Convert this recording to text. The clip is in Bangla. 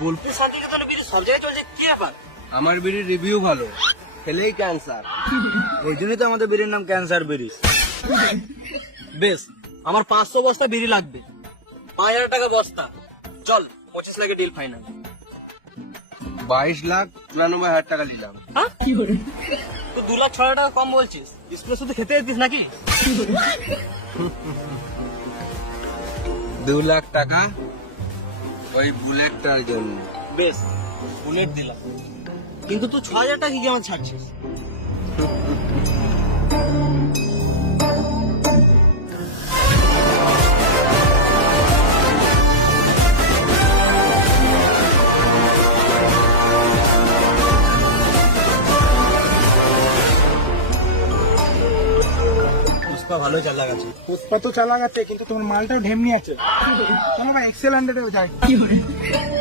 বোলপুর শান্তিনিকেতনে বিড়ি সব জায়গায় চলছে কি ব্যাপার? আমার বিড়ির রিভিউ ভালো খেলেই ক্যান্সার এই জন্যই তো আমাদের বিড়ির নাম ক্যান্সার বিড়ি বেশ আমার পাঁচশো বস্তা বিড়ি লাগবে। পাঁচ হাজার টাকা বস্তা। চল পঁচিশ লাখে ডিল ফাইনাল বাইশ লাখ চুরানব্বই হাজার টাকা নিলাম। হ্যাঁ? তো দু লাখ ছ হাজার টাকা কম বলছিস? স্প্রে শুধু খেতে যেতিস নাকি? দু লাখ টাকা ওই বুলেটটার জন্য। বেশ বুলেট দিলাম। কিন্তু তুই ছ হাজার টাকা কি জমা ছাড়ছিস? পুষ্পা ভালো চালা গেছে পুষ্পা তো চালা গেছে কিন্তু তোমার মালটাও ঢেমনি আছে। চলো ভাই এক্সেল হান্ড্রেডে যাই।